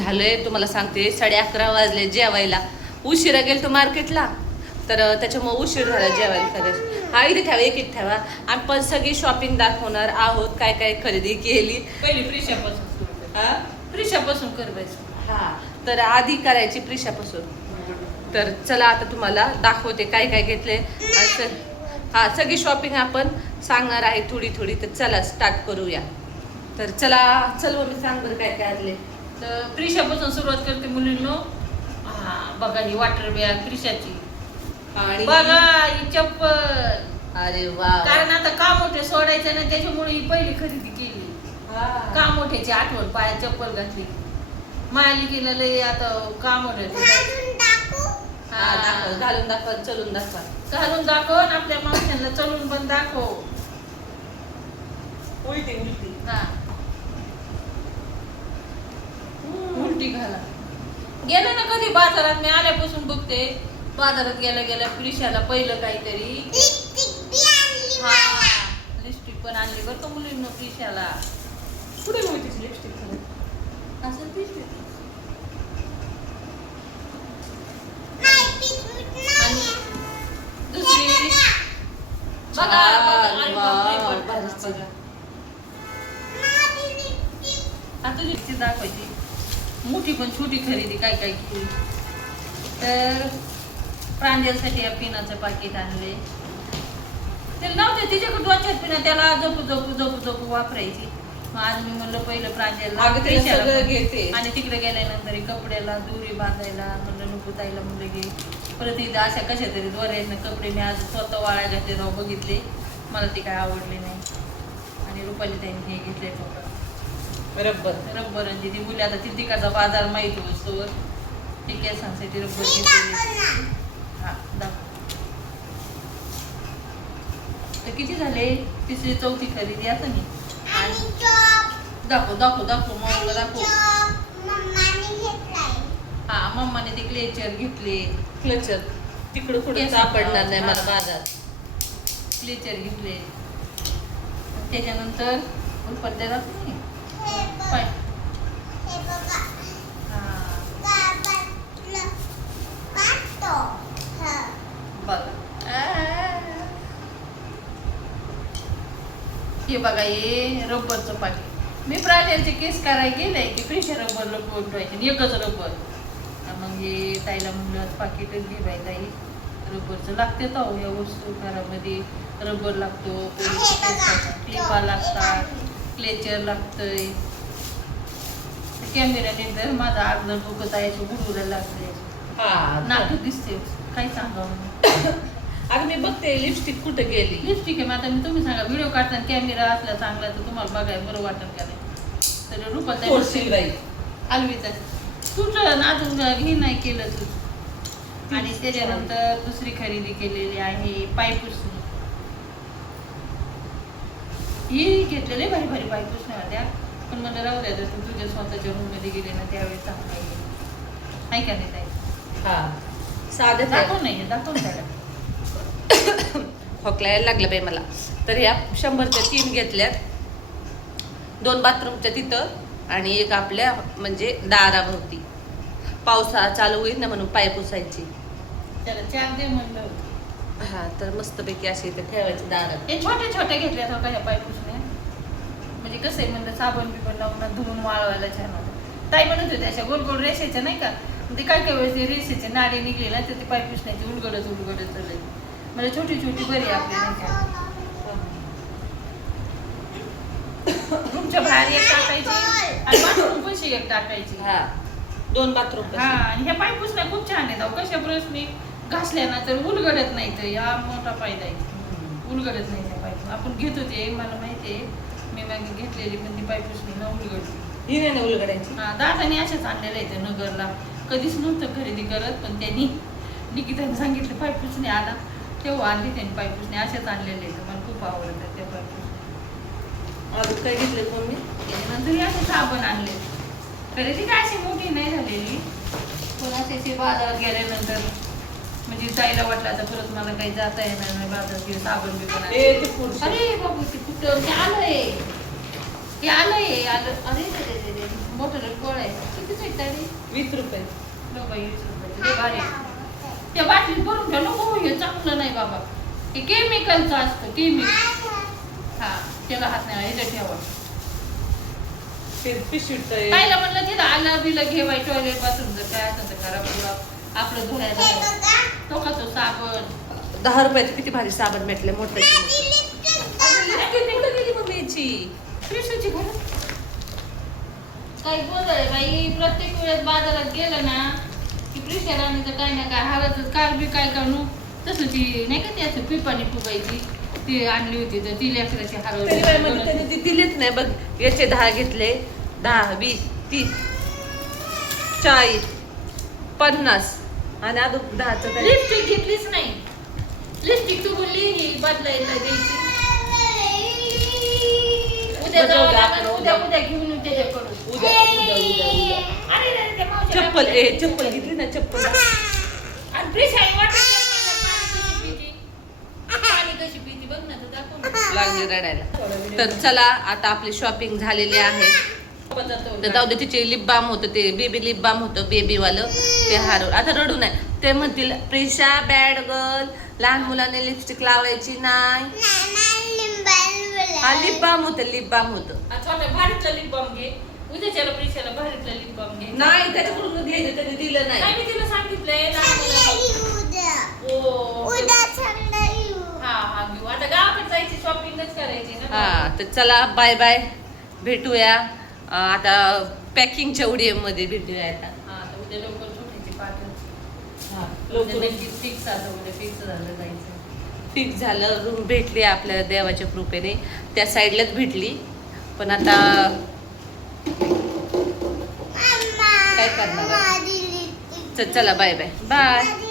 झालंय तुम्हाला सांगते 11:30 वाजले जेवायला. उशिरा गेल तो मार्केटला तर त्याच्यामुळे उशीर झाला जेवायला खरंच. हा इथे ठेवा एक ठेवा. आपण सगळी शॉपिंग दाखवणार आहोत काय काय खरेदी केली. पहिली प्रिशापासून करवायचं. हा तर आधी करायची प्रिशापासून. तर चला आता तुम्हाला दाखवते काय काय घेतले. हा सगळी शॉपिंग आपण सांगणार आहे थोडी थोडी. तर चला स्टार्ट करूया. तर चला चल मी सांग बरं काय काय आणले. तर प्रिशापासून सुरुवात करते मुलींनो. हा बघा ही वॉटर बॅग प्रिशाची. आणि बघा ही चप्पल. अरे वा कारण आता कामोठे सोडायचं ना त्याच्यामुळे ही पहिली खरेदी केली. कामोठ्याची आठवण पायात चप्पल घातली. मालिकेला लय आता कामोठे घालून दाखवा चलून दाखवा. घालून दाखव आणि आपल्या माणसांना चलून पण दाखव. उलटी उलटी. हा उलटी घाला. गेलं ना कधी बाजारात मी आल्यापासून बघते. बाजारात गेल्या गेल्या प्रिशाला पहिलं काहीतरी लिपस्टिक पण आणली बरं का मुलींना प्रिशाला. पुढे मग तिची लिपस्टिक असं दिसते. आणि दुसरी बघा आता लिपस्टिक दाखवायची. मोठी पण छोटी खरेदी काय काय केली. तर प्रांजलसाठी या पिनाचं पाकिट आणले. त्याला नव्हते तिच्याकडे दोन-चार पिना त्याला जपू जपू जपू जपू वापरायची. मग आज मी म्हणलं पहिलं प्रांजलला घेते आणि तिकडे गेल्यानंतर कपड्याला दोरी बांधायला म्हणलं नको ताईला म्हणलं घे. परत इथं अशा कशा तरी दोऱ्यानं कपडे मी आज स्वतः वाळा घातले राव बघितले. मला ते काय आवडले नाही. आणि रुपाली ताईने हे घेतले रब्बर आणि ती मुली आता तिकडचा बाजार माहीत होतो ते केसांसाठी रब्बर घेतलेले. हा दाखव. तर किती झाले. तिसरी चौथी खरेदी आता मी. दाखव दाखव दाखव मम्मीला दाखव. हा मम्माने ते क्लेचर घेतले. क्लेचर तिकडं कुठे सापडणार नाही मला बाजार. क्लेचर घेतले. त्याच्यानंतर पडद्याला नाही पाय. हे बघा हे रबरचं पाकिट. मी प्राजलचे केस करायला गेले की प्रेशर रबर ठेवायचे एकच रबर. मग हे ताईला म्हणलं पाकिटच घे बाई ताई. रबरचं लागते तर या वस्तू घरामध्ये. रबर लागतो, क्लिपा लागतात, क्लेचर लागतंय. कॅमेऱ्याने तर माझा अर्ध डोकं ताईच्या गुडूला लागले. नाक दिसते काय सांगावं. अगं मी बघते लिपस्टिक कुठे गेली. लिपस्टिक आहे. मग आता मी तुम्ही सांगा व्हिडिओ काढताना कॅमेरा असला चांगला तर तुम्हाला बघायला बरं वाटेल का नाही. तर रुपाली अलवीचा तुझं अजून हे नाही केलं तू. आणि त्याच्यानंतर दुसरी खरेदी केलेली आहे पायपुसणी. ही घेतलेले भारी भारी पायपुसण्या होत्या. पण मला राहू द्या तू तुझ्या स्वतःच्या रूम मध्ये गेले ना त्यावेळेस चांगला आहे का नाही ताई. हा साधे दाखव नाही दाखव त्याला. खोकलायला लागलं बाई मला. तर ह्या 100च्या 3 घेतल्यात. 2 बाथरूमच्या तिथं आणि एक आपल्या म्हणजे दाराभोवती. पावसाळा चालू होईल ना म्हणून पाय पुसायची. त्याला 4 दे म्हणलं. हा तर मस्तपैकी असे इथे ठेवायचे दारात. हे छोटे छोटे घेतल्या का ह्या पाय पुसण्या. म्हणजे कसं आहे म्हणलं साबण बिबण लावून धुवून वाळवायला छान होतं. ताई म्हणत होते अशा गोल गोल रेषेच्या नाही का. ते काय काय वेळेस रेषेचे नाडी निघले ना तर ते पाय पुसण्याची उलगडच चालले. मला छोटी छोटी बरी आपली नाही का. रूमच्या बाहेर एक टाकायची आणि बाथरूम पैसे एक टाकायची. हा 2 बाथरूम. हा आणि ह्या पाय पुसण्या खूप छान आहेत. कशा प्रश्नी घासल्या ना तर उलगडत नाही. तर या मोठा फायदा आहे. उलगडत नाही त्या पाय. आपण घेत होते मला माहिती आहे. मी मागे घेतलेली पण ती पाय पुसणी न उलगडली. ही नाही उलगडायची. हा दादाने अशाच आणलेलं आहे त्या नगरला. कधीच नव्हतं खरेदी करत पण त्यांनी निकिताने सांगितलं पाय पुसणे आला तेव्हा आणली त्यांनी पाय पुसणे. अशाच आणलेले आहेत. मला खूप आवडतात त्या पाय पुसणे. अजून काय घेतले पण मी. त्याच्यानंतर असे साबण आणले. खरेदी काय अशी मोठी नाही झालेली पण असे बाजारात गेल्यानंतर म्हणजे जायला वाटलं तर परत मला काही जाता येणार नाही बाजारात. साबण बिबण. अरे बाबू ते कुठं आलंय. ते आलंय आलं. अरे मोठं गोळ आहे. किती किती आहे तरी 20 रुपये. बाबा 20 रुपयाचे लय भारी आहे. त्या बाटलीत भरून ठेव नको हे चांगलं नाही बाबा हे केमिकलचं असतं केमिकल हा त्याला हात नाही ह्याच्यात ठेवा ते पिशवीत आहे. पाहिलं म्हणलं तिथं आलं बिलं घे बाई टॉयलेट बाथरूम जर काय असेल तर खराब पुरा आपलं धुवायला तो का तो साबण 10 रुपयाचे किती भारी साबण भेटले मोठे. गेली मम्मीची पिशवीची घालून काही गोंधळ आहे बाई प्रत्येक वेळेस बाजारात गेलं ना की प्रिशा राणीचं काय ना काय हळद काल बी काय करू तसं ती नाही का ती असं पिपाणी फुगायची ती आणली होती तर ती लेकराची तरी बाई म्हणजे हळद त्याने ती दिलीच नाही बघ. याचे 10 घेतले 10 20 30 40 50 आणि अजून 10चं काय लिपस्टिक घेतलीच नाही लिपस्टिक तू बोलली ही बदलायला द्यायची उद्या बदलू जावं द्या लागेल आपण, उद्या उद्या घेऊन येऊ त्याच्याकडून उद्या. अरे रे, त्या मावशीला चप्पल चप्पल घेतली ना चप्पल. आणि प्रिशाई वाटत पाणी कशी पिती बघ ना तर दाखव ना. लागली रडायला. तर चला आता आपली शॉपिंग झालेली आहे. तर जाऊ दे तिचे लिप बाम होतं ते बेबी लिप बाम होतं बेबीवालं ते हारवलं. आता रडू नाही ते म्हणतील प्रिशा बॅड गर्ल लहान मुलाने लिपस्टिक लावायची नाही. हा लिप बाम होतं लिप बाम होतं. छोट्या भारीतला लिप बाम घे उद्याच्याला प्रिशाला भारीतला लिप बाम घे नाही त्याच्याकडून घ्यायचं त्याने दिलं नाही नाही. मी तिला सांगितलंय लहान मुलाला. हो हा हा घेऊ आता गावाकडे जायची शॉपिंगच करायची ना हा तर चला बाय बाय भेटूया आता पॅकिंगच्या उडीमध्ये भेटूया आता. हा तर उद्या लवकर सुट्टीची पाठवून हा, लवकर लवकर फिक्स आता उद्या फिक्स झालं जायचं फिक्स झालं. रूम भेटली आपल्याला देवाच्या कृपेने त्या साईडलाच भेटली पण आता काय करणार. चला बाय बाय बाय.